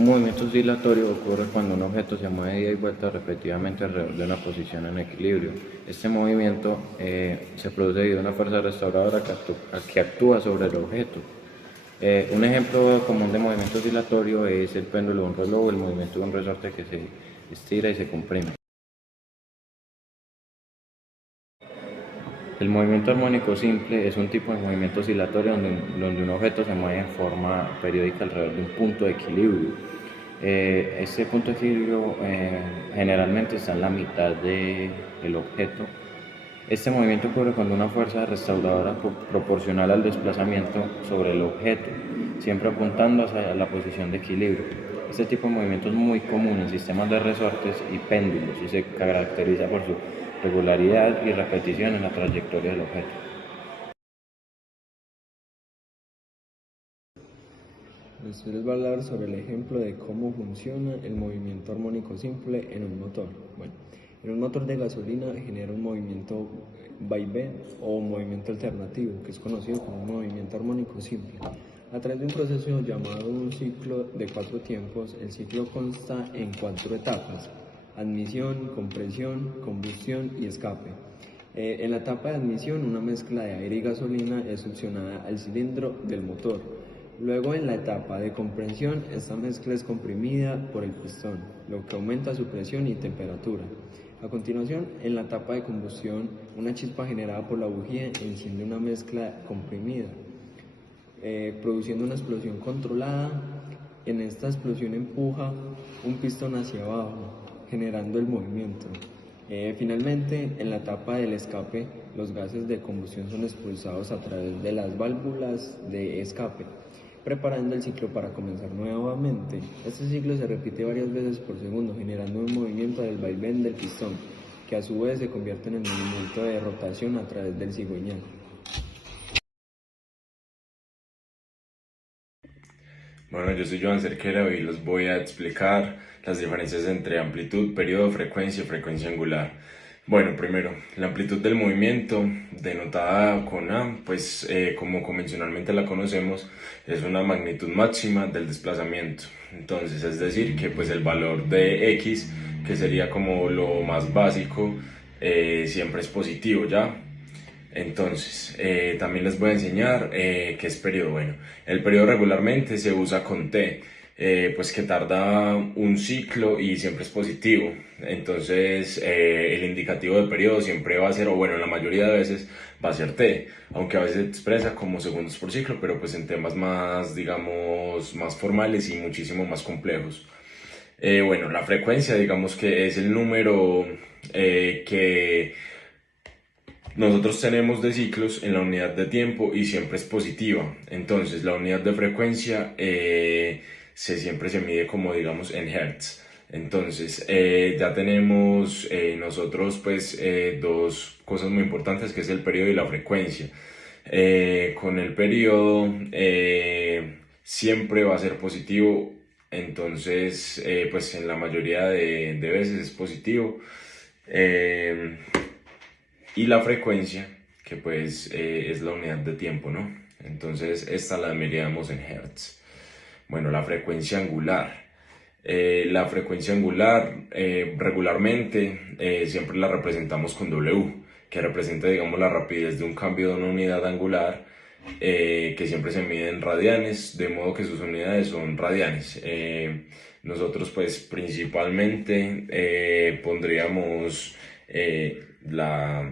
Un movimiento oscilatorio ocurre cuando un objeto se mueve de ida y vuelta repetidamente alrededor de una posición en equilibrio. Este movimiento se produce debido a una fuerza restauradora que actúa sobre el objeto. Un ejemplo común de movimiento oscilatorio es el péndulo de un reloj o el movimiento de un resorte que se estira y se comprime. El movimiento armónico simple es un tipo de movimiento oscilatorio donde un objeto se mueve en forma periódica alrededor de un punto de equilibrio. Este punto de equilibrio generalmente está en la mitad del objeto. Este movimiento ocurre cuando una fuerza restauradora proporcional al desplazamiento sobre el objeto, siempre apuntando hacia la posición de equilibrio. Este tipo de movimiento es muy común en sistemas de resortes y péndulos y se caracteriza por su regularidad y repetición en la trayectoria del objeto. Después les voy a hablar sobre el ejemplo de cómo funciona el movimiento armónico simple en un motor. Bueno, en un motor de gasolina genera un movimiento vaivén o movimiento alternativo, que es conocido como un movimiento armónico simple. A través de un proceso llamado un ciclo de 4 tiempos, el ciclo consta en 4 etapas: admisión, compresión, combustión y escape. En la etapa de admisión, una mezcla de aire y gasolina es succionada al cilindro del motor. Luego, en la etapa de compresión, esta mezcla es comprimida por el pistón, lo que aumenta su presión y temperatura. A continuación, en la etapa de combustión, una chispa generada por la bujía enciende una mezcla comprimida, produciendo una explosión controlada. En esta explosión empuja un pistón hacia abajo, generando el movimiento. Finalmente, en la etapa del escape, los gases de combustión son expulsados a través de las válvulas de escape, preparando el ciclo para comenzar nuevamente. Este ciclo se repite varias veces por segundo, generando un movimiento del vaivén del pistón, que a su vez se convierte en el movimiento de rotación a través del cigüeñal. Bueno, yo soy Joan Cerquera y los voy a explicar las diferencias entre amplitud, periodo, frecuencia y frecuencia angular. Bueno, primero, la amplitud del movimiento, denotada con A, pues como convencionalmente la conocemos, es una magnitud máxima del desplazamiento. Entonces, es decir, que pues el valor de X, que sería como lo más básico, siempre es positivo, ¿ya? Entonces, también les voy a enseñar qué es periodo. Bueno, el periodo regularmente se usa con T, pues que tarda un ciclo y siempre es positivo. Entonces, el indicativo de periodo siempre va a ser, o bueno, la mayoría de veces va a ser T, aunque a veces se expresa como segundos por ciclo, pero pues en temas más, digamos, más formales y muchísimo más complejos. Bueno, la frecuencia, digamos que es el número que nosotros tenemos de ciclos en la unidad de tiempo y siempre es positiva. Entonces la unidad de frecuencia siempre se mide como digamos en hertz. Entonces ya tenemos nosotros pues dos cosas muy importantes, que es el periodo y la frecuencia. Con el periodo siempre va a ser positivo. Entonces pues en la mayoría de veces es positivo. Y la frecuencia, que pues es la unidad de tiempo, ¿no? Entonces esta la medíamos en hertz. Bueno, la frecuencia angular. La frecuencia angular regularmente siempre la representamos con W, que representa, digamos, la rapidez de un cambio de una unidad angular, que siempre se mide en radianes, de modo que sus unidades son radianes. Nosotros pues principalmente pondríamos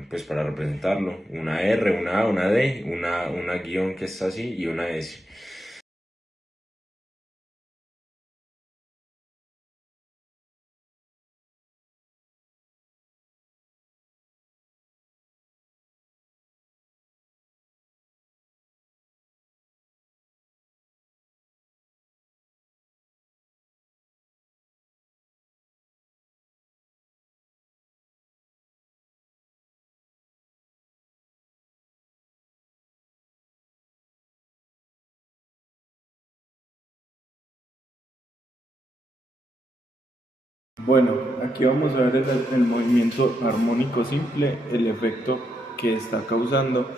pues para representarlo, una R, una A, una D, una guión que está así y una S. Bueno, aquí vamos a ver el movimiento armónico simple, el efecto que está causando,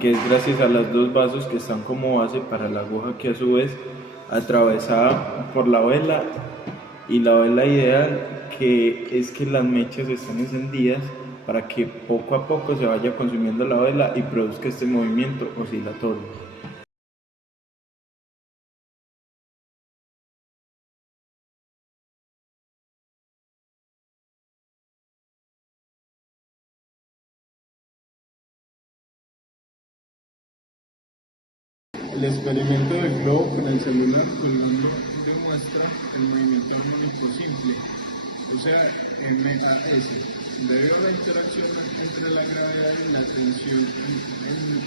que es gracias a los dos vasos que están como base para la aguja, que a su vez atravesada por la vela, y la vela ideal que es que las mechas estén encendidas para que poco a poco se vaya consumiendo la vela y produzca este movimiento oscilatorio. El experimento del globo con el celular colgando demuestra el movimiento armónico simple, o sea, MAS, debido a la interacción entre la gravedad y la tensión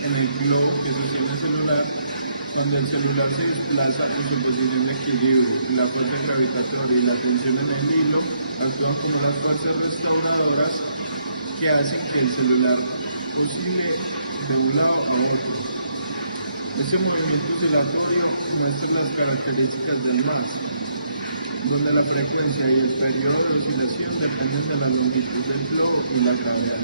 en el globo que sostiene el celular. Cuando el celular se desplaza en su posición de equilibrio, la fuerza gravitatoria y la tensión en el hilo actúan como unas fuerzas restauradoras que hacen que el celular oscile de un lado a otro. Este movimiento oscilatorio muestra las características del MAS, donde la frecuencia y el periodo de oscilación dependen de la longitud del globo y la gravedad.